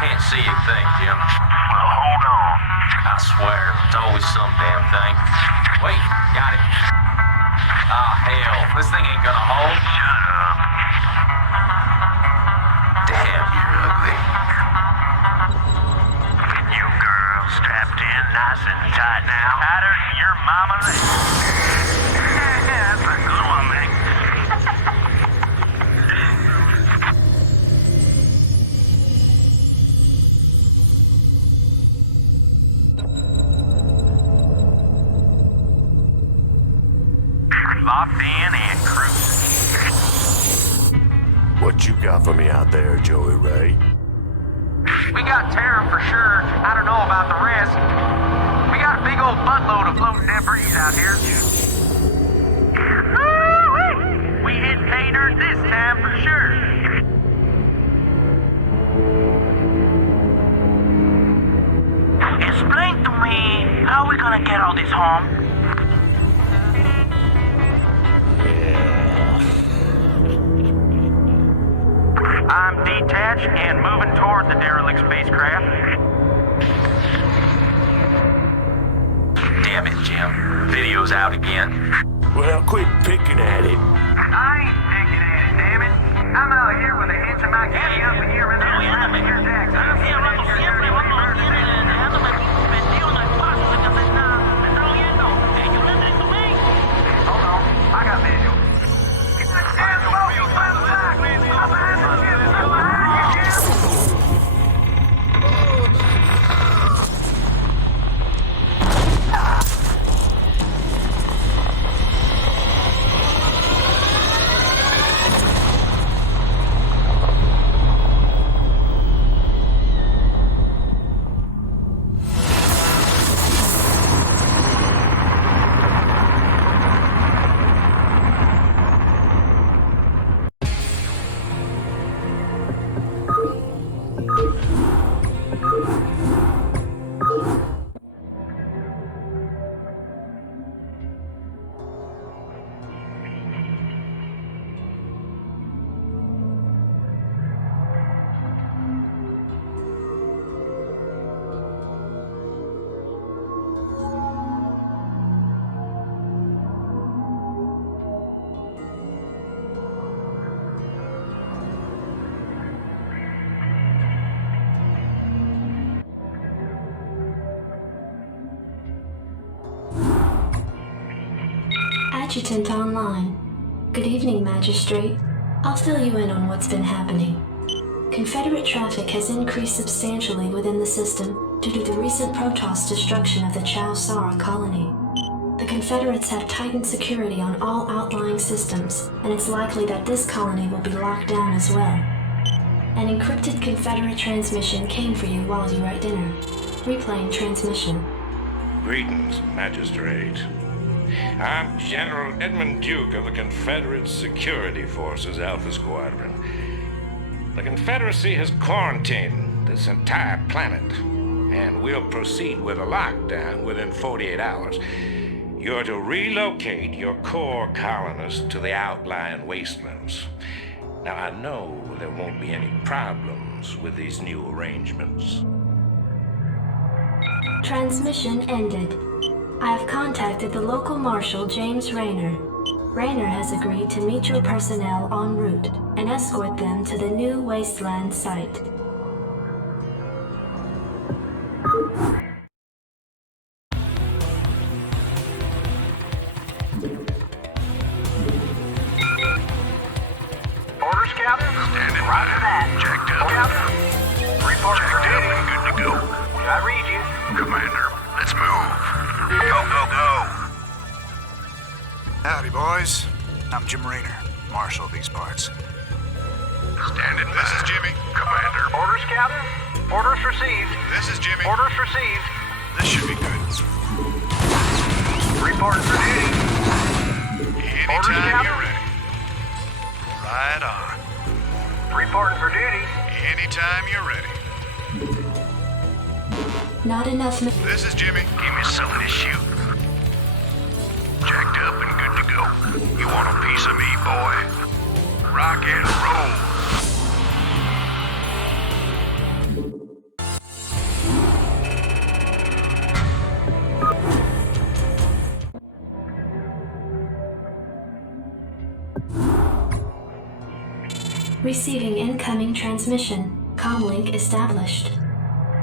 Can't see a thing, Jim. Well, hold on. I swear, it's always some damn thing. Wait, got it. Ah, hell, this thing ain't gonna hold. Shut up. Damn, you're ugly. You girl strapped in nice and tight now. Tighter than your mama leg. That's a good one, man. Locked in and cruising. What you got for me out there, Joey Ray? We got Terran for sure. I don't know about the rest. We got a big old buttload of floating debris out here. Woo-wee! We hit pay dirt this time for sure. Explain to me, how are we gonna get all this home? I'm detached and moving toward the derelict spacecraft. Damn it, Jim. Video's out again. Well, quit picking at it. I ain't picking at it, damn it. I'm out here with a hitch in my caddy up in here and there slapping your jacks. Hold on, I got visual. It's a damn boat, you left back! I'm behind the ship! I'm behind you, Jim! Adjutant online. Good evening, Magistrate. I'll fill you in on what's been happening. Confederate traffic has increased substantially within the system due to the recent Protoss destruction of the Chow Sara colony. The Confederates have tightened security on all outlying systems, and it's likely that this colony will be locked down as well. An encrypted Confederate transmission came for you while you were at dinner. Replaying transmission. Greetings, Magistrate. I'm General Edmund Duke of the Confederate Security Forces Alpha Squadron. The Confederacy has quarantined this entire planet, and we'll proceed with a lockdown within 48 hours. You're to relocate your core colonists to the outlying wastelands. Now, I know there won't be any problems with these new arrangements. Transmission ended. I have contacted the local marshal, James Rayner. Rayner has agreed to meet your personnel en route and escort them to the new Wasteland site. Orders, Captain? Standing Roger by. that. Checked up. Captain? Report for Checked up duty. and good to go. I read you. Commander, let's move. Go, go, go. Howdy, boys. I'm Jim Rayner, Marshal of these parts. Standing by. This is Jimmy. Commander. Orders, Captain? Orders received. This is Jimmy. Orders received. This should be good. Reporting for duty. Anytime Captain? you're ready. Right on. Reporting for duty. Anytime you're ready. Not enough. This is Jimmy. Give me something to shoot. Jacked up and good to go. You want a piece of me, boy? Rock and roll. Receiving incoming transmission. Comlink established.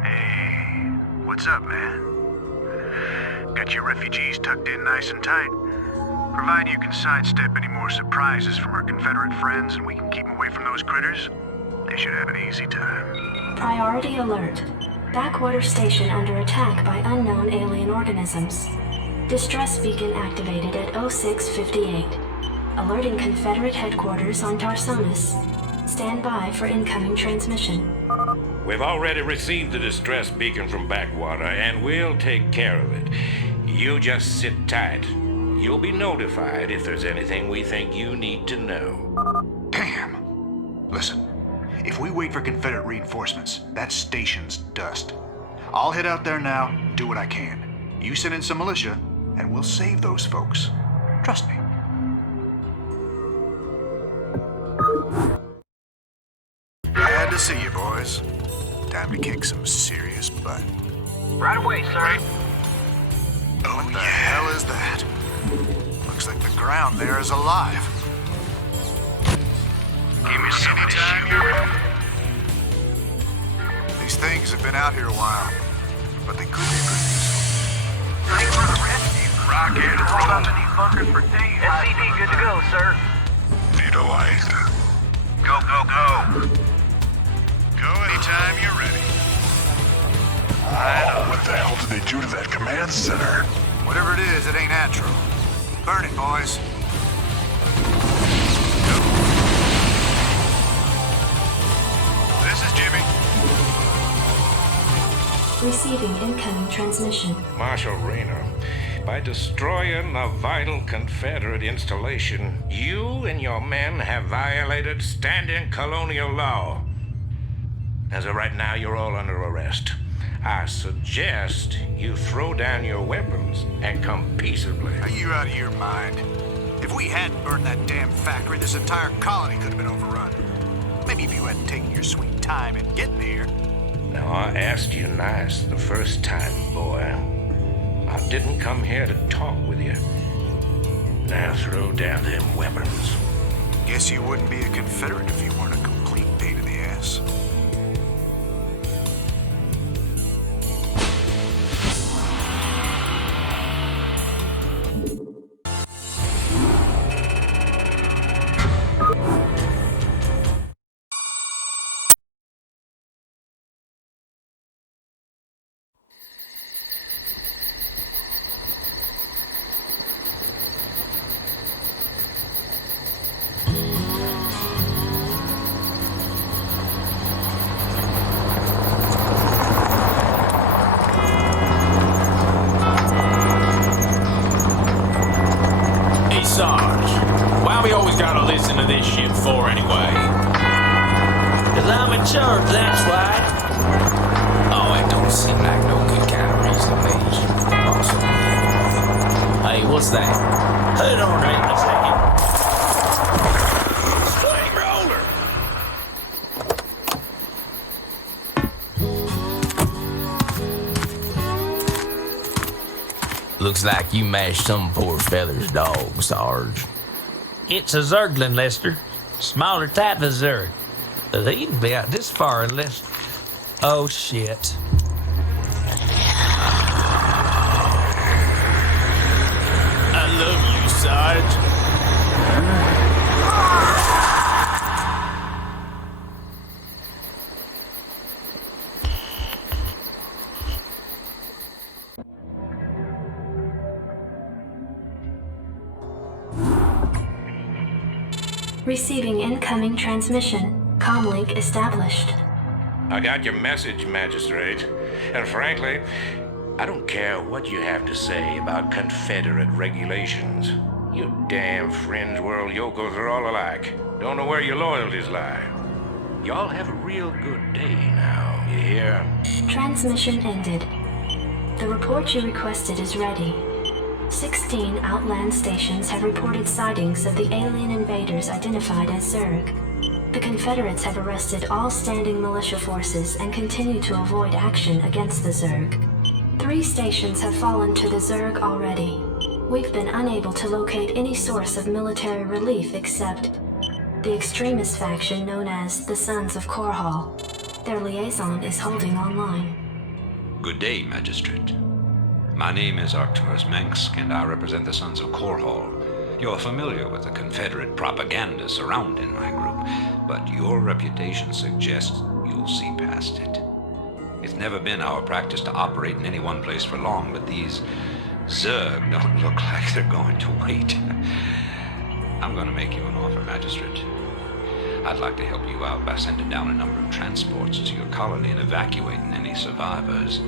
Hey, what's up, man? Got your refugees tucked in nice and tight? Provided you can sidestep any more surprises from our Confederate friends and we can keep them away from those critters, they should have an easy time. Priority alert. Backwater station under attack by unknown alien organisms. Distress beacon activated at 0658. Alerting Confederate headquarters on Tarsonis. Stand by for incoming transmission. We've already received the distress beacon from Backwater, and we'll take care of it. You just sit tight. You'll be notified if there's anything we think you need to know. Damn! Listen, if we wait for Confederate reinforcements, that station's dust. I'll head out there now and do what I can. You send in some militia, and we'll save those folks. Trust me. Glad to see you, boys. Time to kick some serious butt. Right away, sir. What the hell is that? Looks like the ground there is alive. Give me some time. These things have been out here a while, but they could be pretty useful. Thanks for the rescue. Rock and Hold up roll. in these bunkers for days. SCV, good to go, sir. Need a light. Go, go, go. Go anytime you're ready. What the hell did they do to that command center? Whatever it is, it ain't natural. Burn it, boys. This is Jimmy. Receiving incoming transmission. Marshal Rayner, by destroying a vital Confederate installation, you and your men have violated standing colonial law. As of right now, you're all under arrest. I suggest you throw down your weapons and come peaceably. Are you out of your mind? If we hadn't burned that damn factory, this entire colony could have been overrun. Maybe if you hadn't taken your sweet time in getting here. Now, I asked you nice the first time, boy. I didn't come here to talk with you. Now throw down them weapons. Guess you wouldn't be a Confederate if you weren't a complete pain in the ass. listen to this shit for anyway? 'Cause I'm in charge, that's why. Oh, it don't seem like no good kind of reason to me. Also, hey, what's that? Hold on a minute a second. Swing roller! Looks like you mashed some poor feather's dog, Sarge. It's a Zerglin, Lester. Smaller type of Zerg. They can be out this far unless... Oh, shit. I love you, Sarge. Receiving incoming transmission. Comlink established. I got your message, Magistrate. And frankly, I don't care what you have to say about Confederate regulations. You damn fringe world yokels are all alike. Don't know where your loyalties lie. Y'all have a real good day now, you hear? Transmission ended. The report you requested is ready. 16 outland stations have reported sightings of the alien invaders identified as Zerg. The Confederates have arrested all standing militia forces and continue to avoid action against the Zerg. 3 stations have fallen to the Zerg already. We've been unable to locate any source of military relief except... the extremist faction known as the Sons of Korhal. Their liaison is holding online. Good day, Magistrate. My name is Arcturus Mansk, and I represent the Sons of Korhal. You're familiar with the Confederate propaganda surrounding my group, but your reputation suggests you'll see past it. It's never been our practice to operate in any one place for long, but these Zerg don't look like they're going to wait. I'm going to make you an offer, Magistrate. I'd like to help you out by sending down a number of transports to your colony and evacuating any survivors.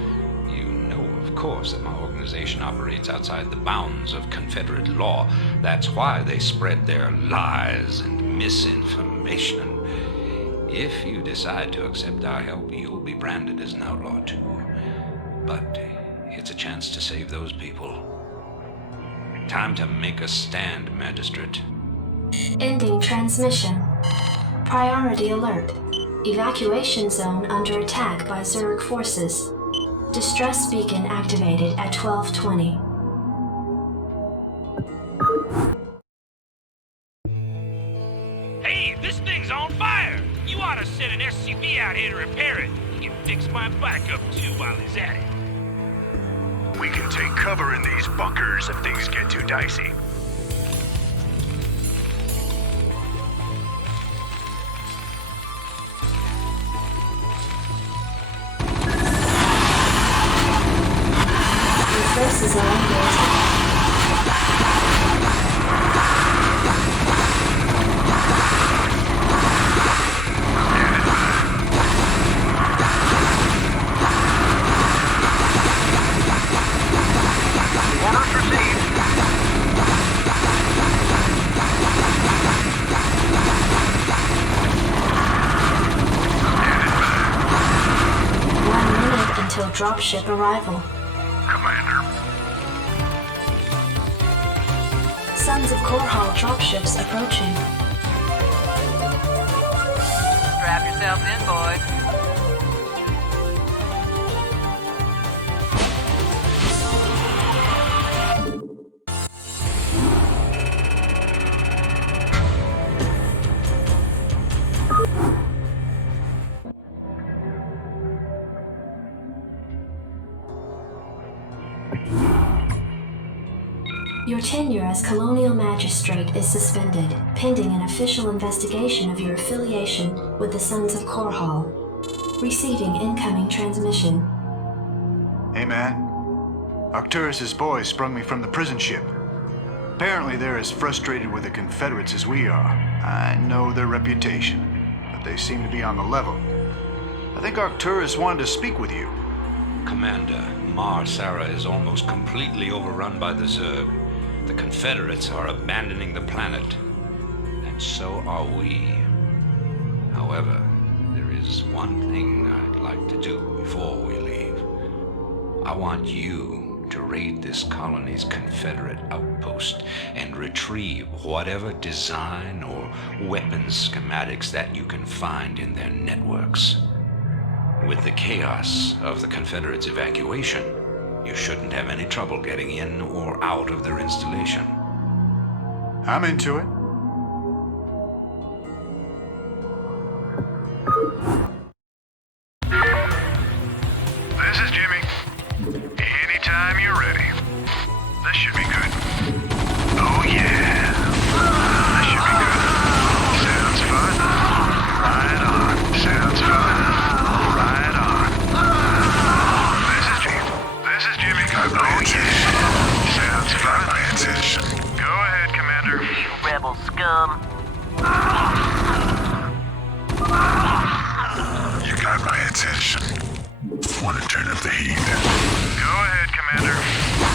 You know, of course, that my organization operates outside the bounds of Confederate law. That's why they spread their lies and misinformation. If you decide to accept our help, you'll be branded as an outlaw too. But it's a chance to save those people. Time to make a stand, Magistrate. Ending transmission. Priority alert. Evacuation zone under attack by Zerg forces. Distress beacon activated at 12:20. Hey, this thing's on fire! You ought to send an SCV out here to repair it. He can fix my bike up too while he's at it. We can take cover in these bunkers if things get too dicey. Forces are engaged. Orders received. One minute until dropship arrival. Commander. Sons of Korhal dropships approaching. Strap yourselves in, boys. Your tenure as Colonial Magistrate is suspended, pending an official investigation of your affiliation with the Sons of Korhal. Receiving incoming transmission. Hey, man. Arcturus's boys sprung me from the prison ship. Apparently they're as frustrated with the Confederates as we are. I know their reputation, but they seem to be on the level. I think Arcturus wanted to speak with you. Commander, Mar Sara is almost completely overrun by the Zerg. The Confederates are abandoning the planet, and so are we. However, there is one thing I'd like to do before we leave. I want you to raid this colony's Confederate outpost and retrieve whatever design or weapons schematics that you can find in their networks. With the chaos of the Confederates' evacuation, you shouldn't have any trouble getting in or out of their installation. I'm into it. This is Jimmy. Anytime you're ready. This should be good. Oh yeah. This should be good. Sounds fun. Right on. Sounds fun. Right on. This is Jimmy. Oh yeah. Sounds fun. Pay attention. Go ahead, Commander. You rebel scum. You got my attention. Want to turn up the heat? Go ahead, Commander.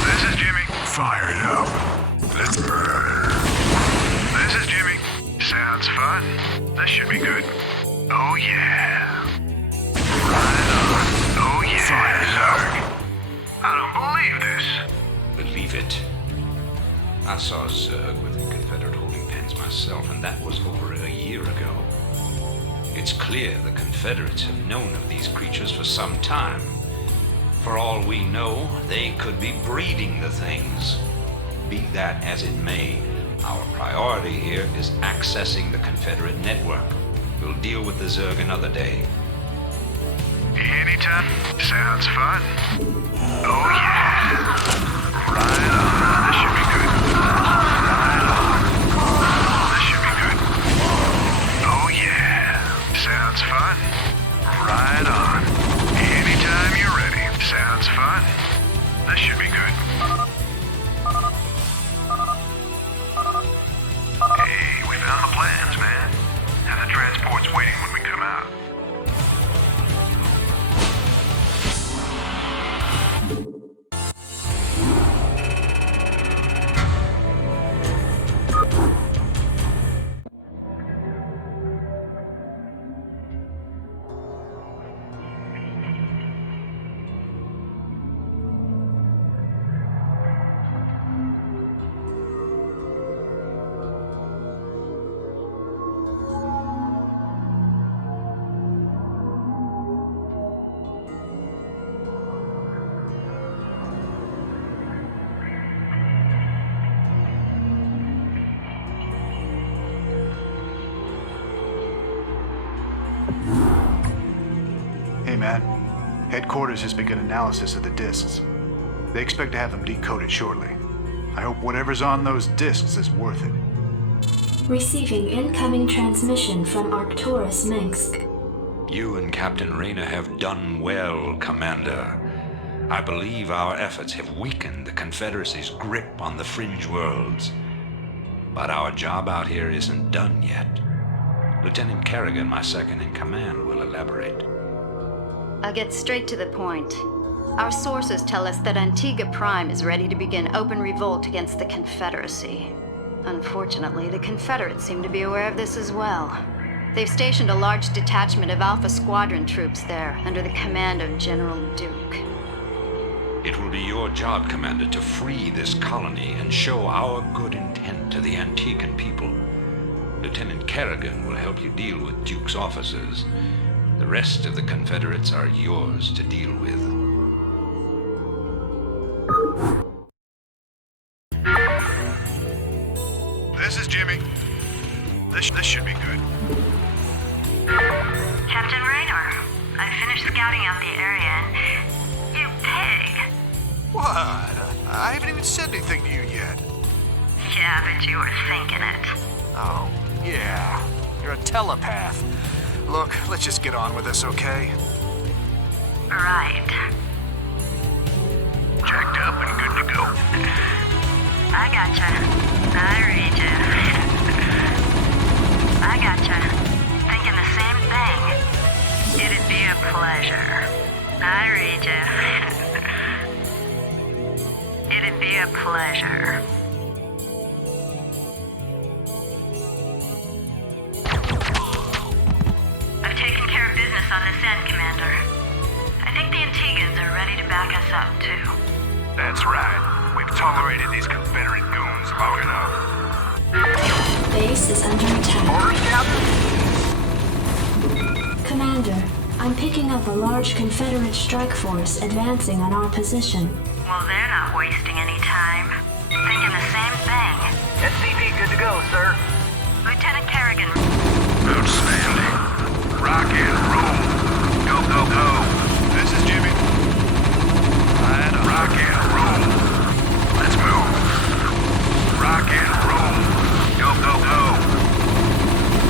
This is Jimmy. Fire it up. Let's burn. This is Jimmy. Sounds fun. This should be good. Oh yeah. Right on. Oh yeah. Fire it up. I don't believe this. Believe it. I saw Zerg with the Confederate holding pens myself, and that was over a year ago. It's clear the Confederates have known of these creatures for some time. For all we know, they could be breeding the things. Be that as it may, Our priority here is accessing the Confederate network. We'll deal with the Zerg another day. Anytime. Sounds fun. Oh, yeah. Right on. This should be good. Right on. This should be good. Oh, yeah. Sounds fun. Right on. Anytime you're ready. Sounds fun. This should be good. Hey, we found the plans, man. And the transport's waiting when we come out. Hey, man. Headquarters has begun analysis of the discs. They expect to have them decoded shortly. I hope whatever's on those discs is worth it. Receiving incoming transmission from Arcturus, Minsk. You and Captain Rayner have done well, Commander. I believe our efforts have weakened the Confederacy's grip on the fringe worlds. But our job out here isn't done yet. Lieutenant Kerrigan, my second in command, will elaborate. I'll get straight to the point. Our sources tell us that Antigua Prime is ready to begin open revolt against the Confederacy. Unfortunately, the Confederates seem to be aware of this as well. They've stationed a large detachment of Alpha Squadron troops there under the command of General Duke. It will be your job, Commander, to free this colony and show our good intent to the Antiguan people. Lieutenant Kerrigan will help you deal with Duke's officers. The rest of the Confederates are yours to deal with. This is Jimmy. This should be good. Captain Raynor, I finished scouting out the area and... You pig! What? I haven't even said anything to you yet. Yeah, but you were thinking it. Oh, yeah. You're a telepath. Look, let's just get on with this, okay? Right. Jacked up and good to go. I gotcha. I read ya. I gotcha. Thinking the same thing. It'd be a pleasure. I read ya. It'd be a pleasure. I've taken care of business on this end, Commander. I think the Antiguans are ready to back us up, too. That's right. We've tolerated these Confederate goons long enough. Base is under attack. Orders, Captain? Commander, I'm picking up a large Confederate strike force advancing on our position. Well, they're not wasting any time. Thinking the same thing. SCP good to go, sir. Lieutenant Kerrigan. Outstanding. Rock and roll. Go, go, go. This is Jimmy. And rock and roll. Let's move. Rock and roll. Go, go, go.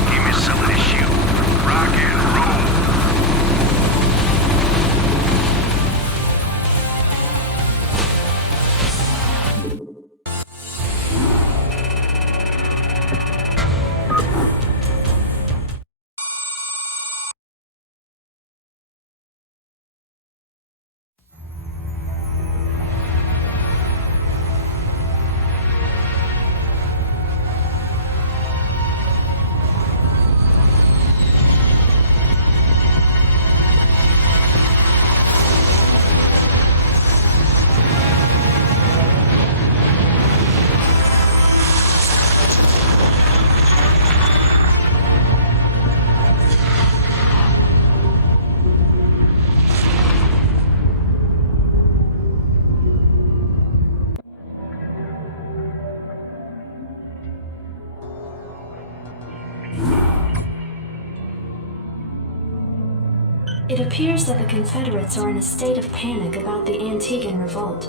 Give me something to shoot. Rock and It appears that the Confederates are in a state of panic about the Antiguan revolt.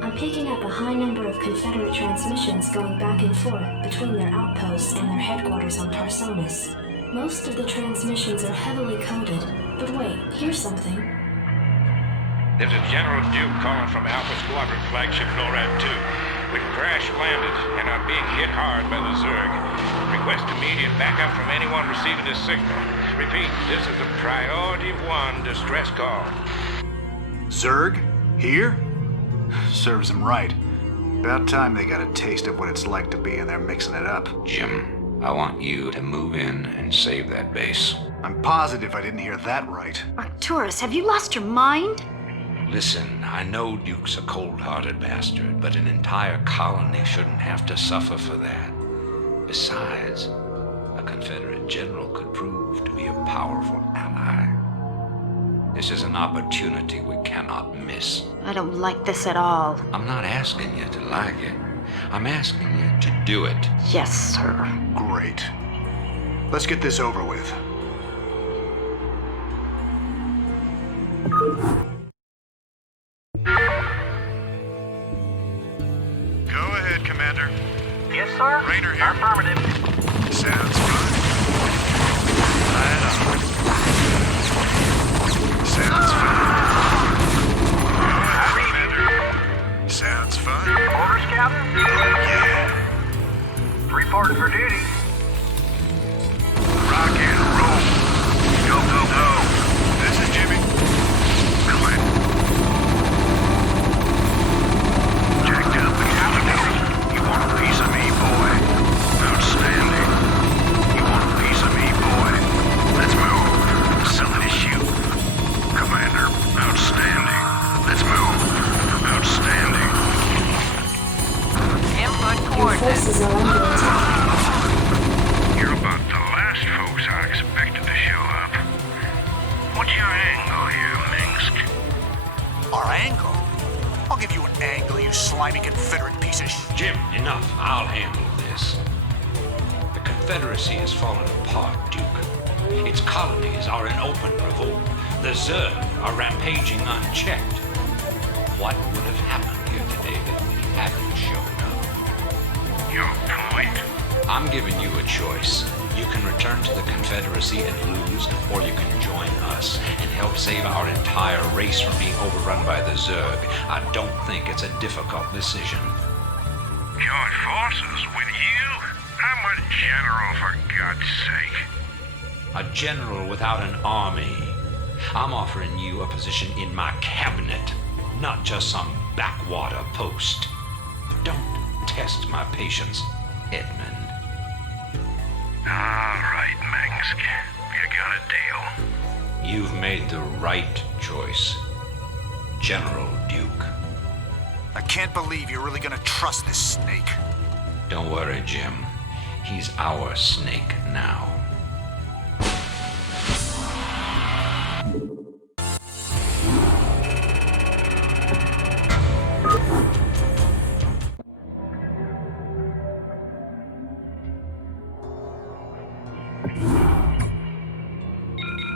I'm picking up a high number of Confederate transmissions going back and forth between their outposts and their headquarters on Tarsonis. Most of the transmissions are heavily coded, but wait, here's something. There's a General Duke calling from Alpha Squadron flagship Norad II. We've crash-landed and are being hit hard by the Zerg. Request immediate backup from anyone receiving this signal. Repeat, this is a Priority 1 distress call. Zerg? Here? Serves them right. About time they got a taste of what it's like to be in there mixing it up. Jim, I want you to move in and save that base. I'm positive I didn't hear that right. Arcturus, have you lost your mind? Listen, I know Duke's a cold-hearted bastard, but an entire colony shouldn't have to suffer for that. Besides, a Confederate general could prove to be a powerful ally. This is an opportunity we cannot miss. I don't like this at all. I'm not asking you to like it. I'm asking you to do it. Yes, sir. Great. Let's get this over with. Go ahead, Commander. Yes, sir? Rainer here. Affirmative. Sounds fine. Right on. Sounds fine. Go ahead, Commander. Sounds fine. Orders, Captain? Yeah. Reporting for duty. Rock and roll. Go, go, go. This is Jimmy. Click. Jacked up and captivated. You want a piece of me, boy? Outstanding. You want a piece of me, boy? Let's move. Something to shoot. Commander, outstanding. Let's move. Outstanding. Input Your coordinates. forces are under attack. You're about the last folks I expected to show up. What's your angle here, Minsk? Our angle? I'll give you an angle, you slimy Confederate piece of shit. Jim, enough. I'll handle this. The Confederacy has fallen apart, Duke. Its colonies are in open revolt. The Zerg are rampaging unchecked. What would have happened here today if we hadn't shown up? Your point? I'm giving you a choice. You can return to the Confederacy and lose, or you can join us and help save our entire race from being overrun by the Zerg. I don't think it's a difficult decision. Join forces with you? I'm a general, for God's sake. A general without an army. I'm offering you a position in my cabinet, not just some backwater post. Don't test my patience, Edmund. All right, Minsk. You got a deal. You've made the right choice, General Duke. I can't believe you're really gonna trust this snake. Don't worry, Jim. He's our snake now.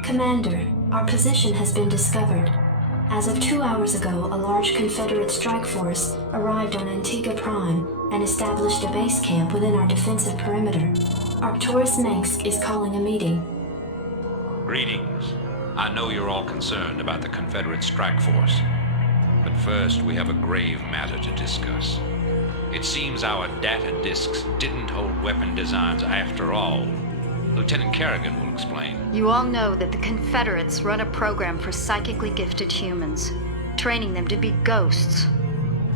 Commander, our position has been discovered. As of 2 hours ago, a large Confederate strike force arrived on Antigua Prime and established a base camp within our defensive perimeter. Arcturus Minsk is calling a meeting. Greetings. I know you're all concerned about the Confederate strike force. But first, we have a grave matter to discuss. It seems our data disks didn't hold weapon designs after all. Lieutenant Kerrigan will explain. You all know that the Confederates run a program for psychically gifted humans, training them to be ghosts.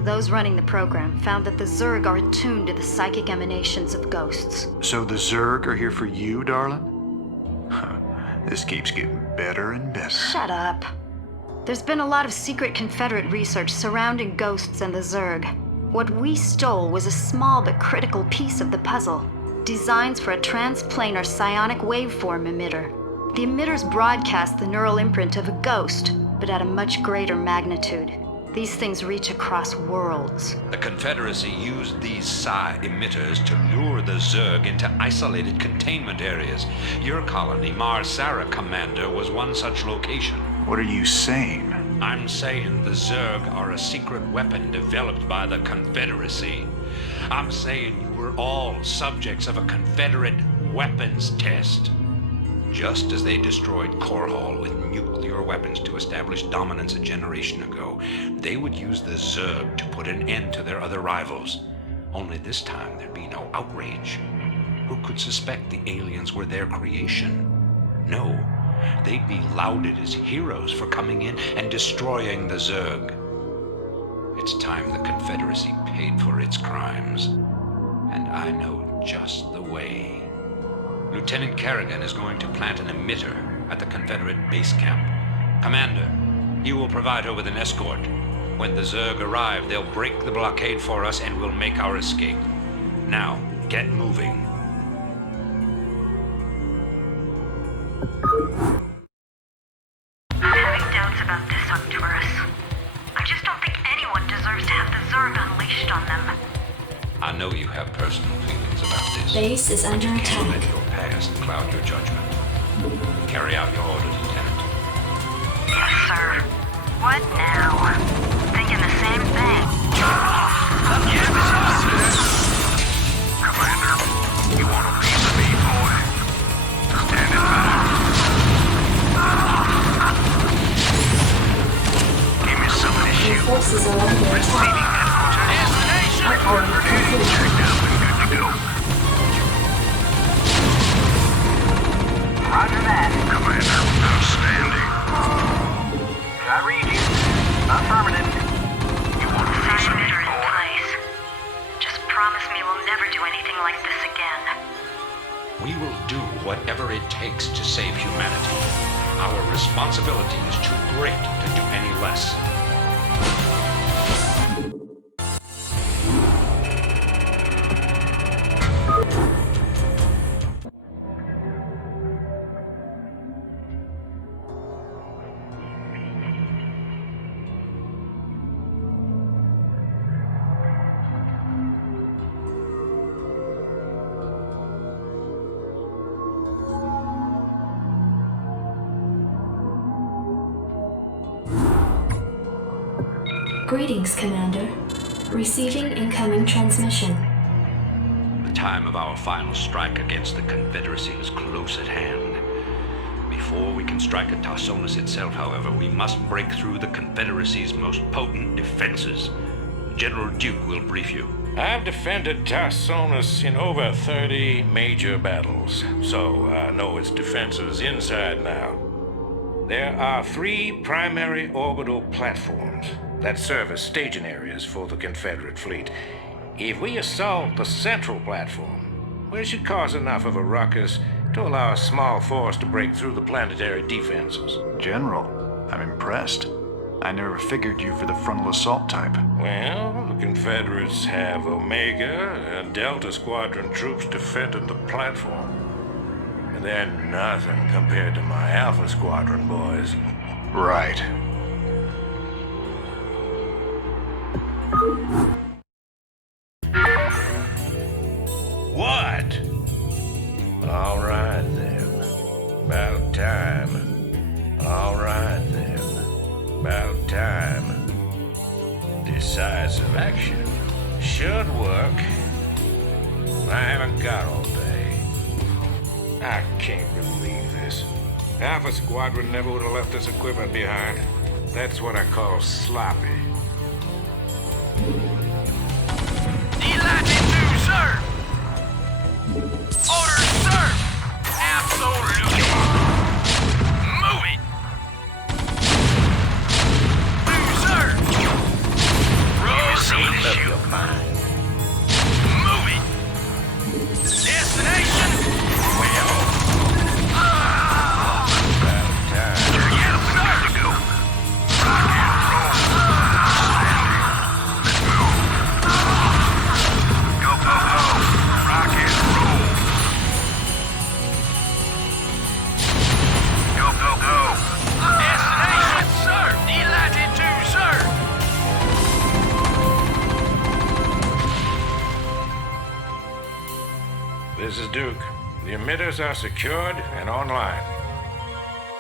Those running the program found that the Zerg are attuned to the psychic emanations of ghosts. So the Zerg are here for you, darling? This keeps getting better and better. Shut up. There's been a lot of secret Confederate research surrounding ghosts and the Zerg. What we stole was a small but critical piece of the puzzle. Designs for a transplanar psionic waveform emitter. The emitters broadcast the neural imprint of a ghost, but at a much greater magnitude. These things reach across worlds. The Confederacy used these psi emitters to lure the Zerg into isolated containment areas. Your colony, Mars-Sara Commander, was one such location. What are you saying? I'm saying the Zerg are a secret weapon developed by the Confederacy. I'm saying you were all subjects of a Confederate weapons test. Just as they destroyed Core Hall with nuclear weapons to establish dominance a generation ago, they would use the Zerg to put an end to their other rivals. Only this time there'd be no outrage. Who could suspect the aliens were their creation? No, they'd be lauded as heroes for coming in and destroying the Zerg. It's time the Confederacy paid for its crimes. And I know just the way. Lieutenant Kerrigan is going to plant an emitter at the Confederate base camp. Commander, you will provide her with an escort. When the Zerg arrive, they'll break the blockade for us and we'll make our escape. Now, get moving. I'm having doubts about this, Arcturus. I just don't think anyone deserves to have the Zerg unleashed on them. I know you have personal feelings about this. Base is under Can't attack. let your past cloud your judgment. Carry out your orders, Lieutenant. Yes, sir. What now? Thinking the same thing. Commander, you want a piece of me, boy? Standing by. Give me some of this Your shit. forces are under attack. Upgrade complete. Checked out and good to go. Roger that. Commander, outstanding. I read you. Affirmative. You want a piece of me, Emitter in boy? place. Just promise me we'll never do anything like this again. We will do whatever it takes to save humanity. Our responsibility is too great to do any less. Greetings, Commander. Receiving incoming transmission. The time of our final strike against the Confederacy is close at hand. Before we can strike at Tarsonis itself, however, we must break through the Confederacy's most potent defenses. General Duke will brief you. I've defended Tarsonis in over 30 major battles, so I know its defenses inside now. There are 3 primary orbital platforms that serve as staging areas for the Confederate fleet. If we assault the central platform, we should cause enough of a ruckus to allow a small force to break through the planetary defenses. General, I'm impressed. I never figured you for the frontal assault type. Well, the Confederates have Omega and Delta Squadron troops defending the platform. And they're nothing compared to my Alpha Squadron boys. Right. What? All right then. About time. All right then. About time. Decisive action. Should work. I haven't got all day. I can't believe this. Alpha Squadron never would have left this equipment behind. That's what I call sloppy. Lightning to, sir! Orders, sir! Absolutely! Move it! Move, sir! Proceed! Up your mind. Move it! Destination! About time. Yes, sir! To go. Rock and roll. Let's move. Go, go, go. Rock and roll. emitters are secured and online.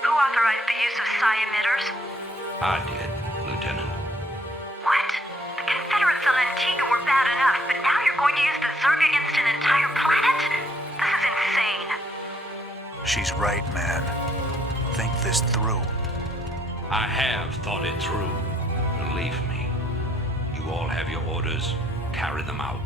Who authorized the use of psi emitters? I did, Lieutenant. What? The Confederates on Antigua were bad enough, but now you're going to use the Zerg against an entire planet? This is insane. She's right, man. Think this through. I have thought it through. Believe me. You all have your orders. Carry them out.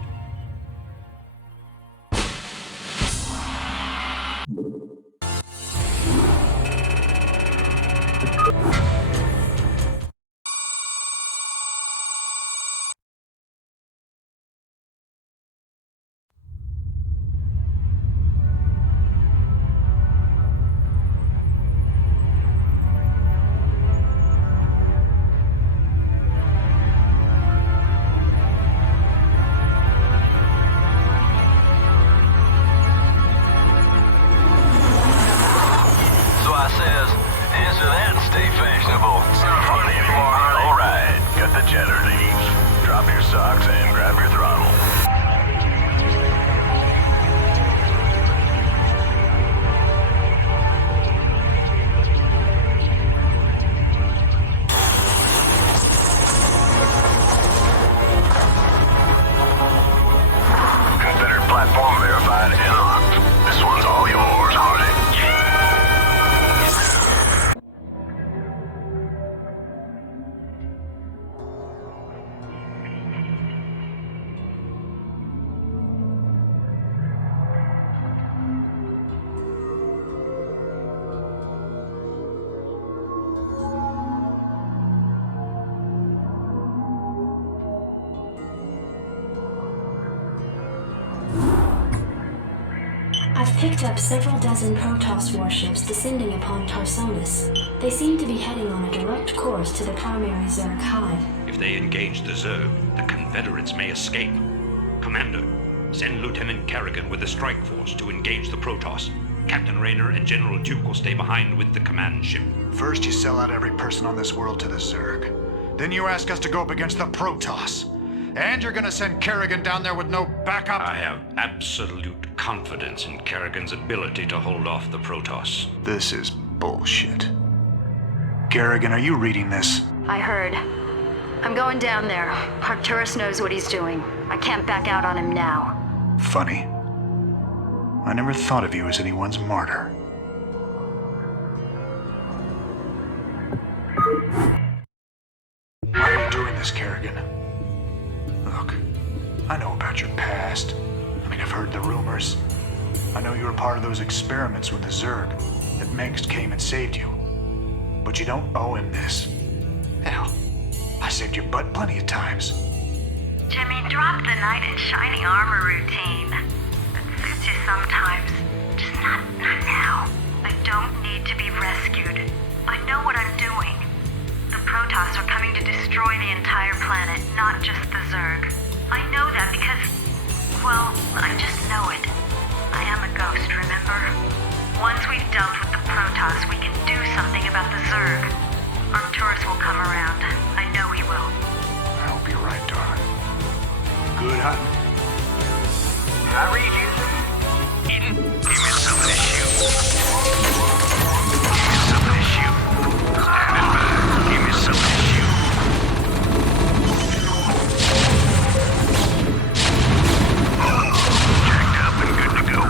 I've picked up several dozen Protoss warships descending upon Tarsonis. They seem to be heading on a direct course to the primary Zerg hive. If they engage the Zerg, the Confederates may escape. Commander, send Lieutenant Kerrigan with the strike force to engage the Protoss. Captain Rayner and General Duke will stay behind with the command ship. First you sell out every person on this world to the Zerg. Then you ask us to go up against the Protoss. And you're gonna send Kerrigan down there with no backup? I have absolute confidence in Kerrigan's ability to hold off the Protoss. This is bullshit. Kerrigan, are you reading this? I heard. I'm going down there. Arcturus knows what he's doing. I can't back out on him now. Funny. I never thought of you as anyone's martyr. Why are you doing this, Kerrigan? Look, I know about your past. I've heard the rumors. I know you were part of those experiments with the Zerg, that Mengsk came and saved you. But you don't owe him this. Hell, I saved your butt plenty of times. Jimmy, drop the knight in shining armor routine. It suits you sometimes. Just not now. I don't need to be rescued. I know what I'm doing. The Protoss are coming to destroy the entire planet, not just the Zerg. I know that because, well, I just know it. I am a ghost, remember? Once we've dealt with the Protoss, we can do something about the Zerg. Arcturus will come around. I know he will. I hope you're right, darling. Good hunting. I read you. Eden, give me some of this shoot. Give me some of this shoot. Standing by. Give me some of this shoot. Jacked up and good to go.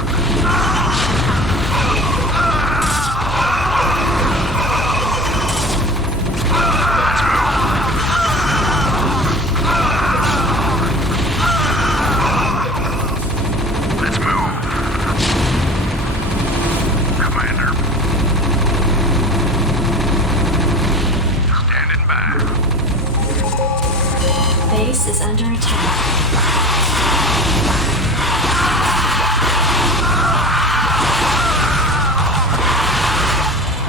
Let's move. Commander. Standing by. Base is under attack.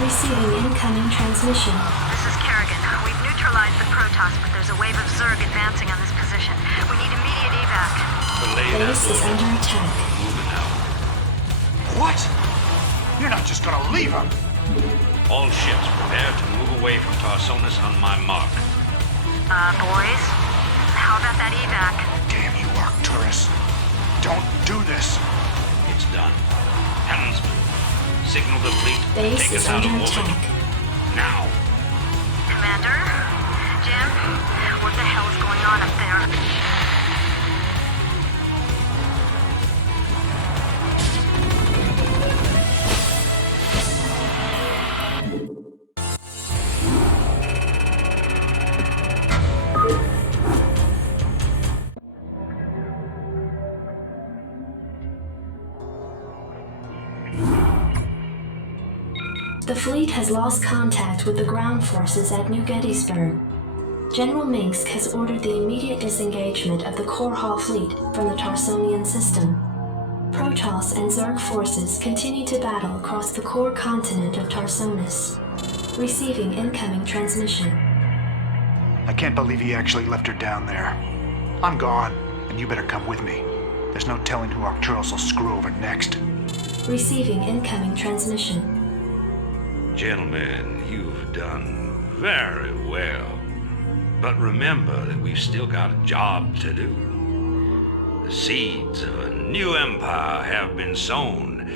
Receiving incoming transmission. This is Kerrigan. We've neutralized the Protoss, but there's a wave of Zerg advancing on this position. We need immediate evac. Base is under attack. Moving out. What? You're not just gonna leave him. All ships prepare to move away from Tarsonis on my mark. Boys? How about that evac? Damn you, Arcturus. Don't do this. It's done. Helmsman, signal the fleet to Base take is us out of under orbit. attack. Now. Commander? Jim? What the hell is going on up there? The fleet has lost contact with the ground forces at New Gettysburg. General Minsk has ordered the immediate disengagement of the Core Hall fleet from the Tarsonian system. Protoss and Zerg forces continue to battle across the core continent of Tarsonis. Receiving incoming transmission. I can't believe he actually left her down there. I'm gone, and you better come with me. There's no telling who Arcturus will screw over next. Receiving incoming transmission. Gentlemen, you've done very well. But remember that we've still got a job to do. The seeds of a new empire have been sown,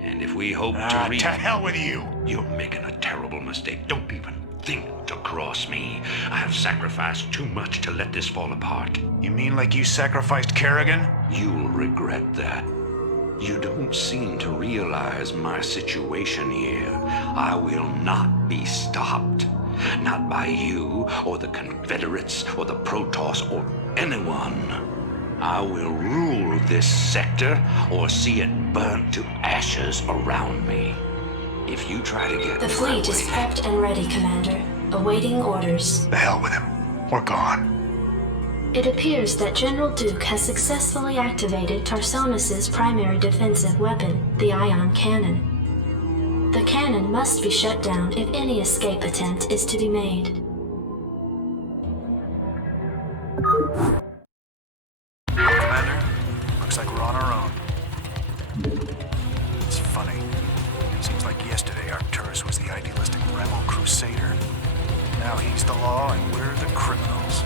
and if we hope to reach... To hell with you! You're making a terrible mistake. Don't even think to cross me. I have sacrificed too much to let this fall apart. You mean like you sacrificed Kerrigan? You'll regret that. You don't seem to realize my situation here. I will not be stopped. Not by you, or the Confederates, or the Protoss, or anyone. I will rule this sector, or see it burnt to ashes around me. If you try to get The fleet is prepped and ready, Commander. Awaiting orders. The hell with him. We're gone. It appears that General Duke has successfully activated Tarsonis' primary defensive weapon, the ion cannon. The cannon must be shut down if any escape attempt is to be made. Commander, looks like we're on our own. It's funny. Seems like yesterday Arcturus was the idealistic rebel crusader. Now he's the law and we're the criminals.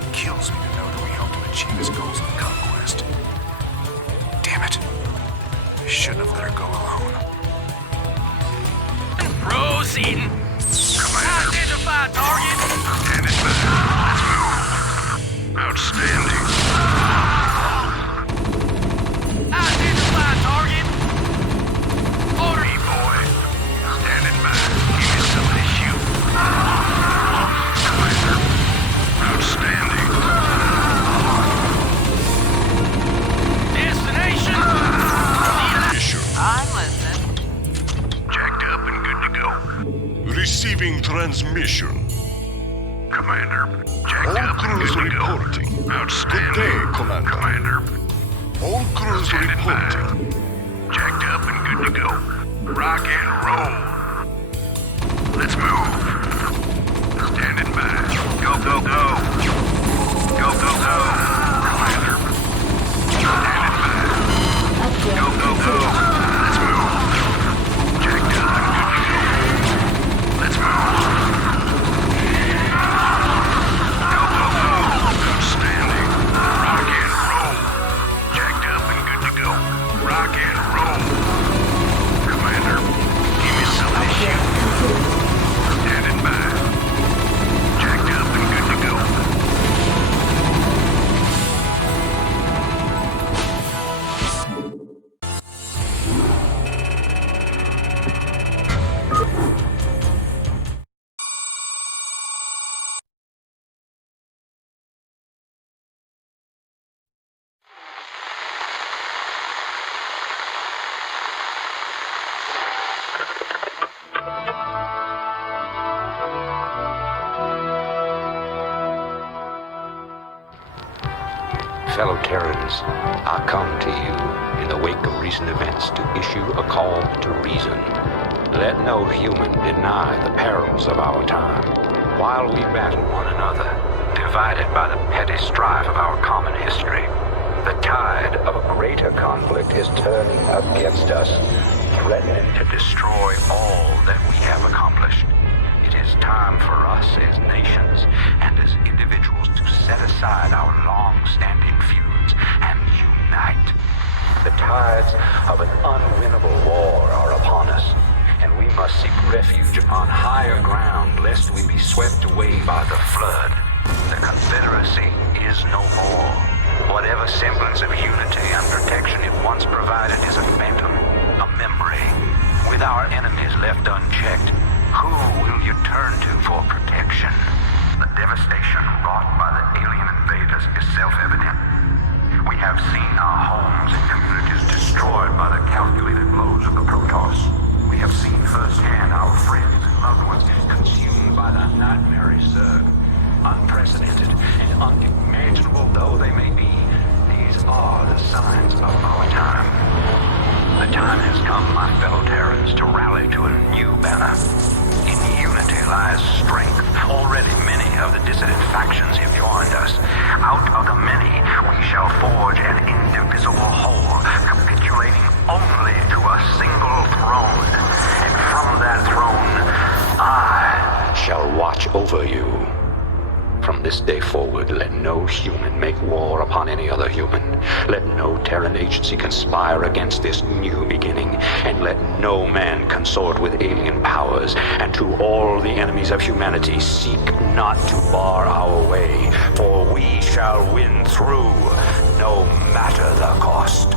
It kills me to know that we helped him achieve his goals of conquest. Damn it. I shouldn't have let her go alone. Proceeding. Identify target. Standing by. Let's move. Outstanding. Identify target. Order. Me, boy. Standing by. Give me some of this shoot. Commander. Outstanding. Destination. I'm listening. Jacked up and good to go. Receiving transmission. Commander. Jacked up and crews good to go. reporting. Outstanding. Good day, Commander. Commander. All crews Standing by. reporting. Jacked up and good to go. Rock and roll. Let's move. Standing by. Go, go, go. Go, go, go. Commander. Standing by. Go, go, go. Let's move. Jacked up and good to go. Let's move. Go, go, go. Outstanding. Rock and roll. Jacked up and good to go. Rock and roll. Commander, give me some of this shit. Standing by. Jacked up and good to go. Fellow Terrans, I come to you in the wake of recent events to issue a call to reason. Let no human deny the perils of our time. While we battle one another, divided by the petty strife of our common history, the tide of a greater conflict is turning against us, threatening to destroy all that we have accomplished. It is time for us as nations and as individuals to set aside our long-standing feuds and unite. The tides of an unwinnable war are upon us, and we must seek refuge upon higher ground lest we be swept away by the flood. The Confederacy is no more. Whatever semblance of unity and protection it once provided is a phantom, a memory. With our enemies left unchecked, who will you turn to for protection? The devastation wrought by the alien invaders is self-evident. We have seen our homes and communities destroyed by the calculated blows of the Protoss. We have seen firsthand our friends and loved ones consumed by the nightmare Zerg. Unprecedented and unimaginable though they may be, these are the signs of our time. The time has come, my fellow Terrans, to rally to a new banner. In unity lies strength. Already many of the dissident factions have joined us. Out of the many, we shall forge an indivisible whole, capitulating only to a single throne. And from that throne, I shall watch over you. From this day forward, let no human make war upon any other human. Let no Terran agency conspire against this new beginning, and let no man consort with alien powers. And to all the enemies of humanity, seek not to bar our way, for we shall win through, no matter the cost.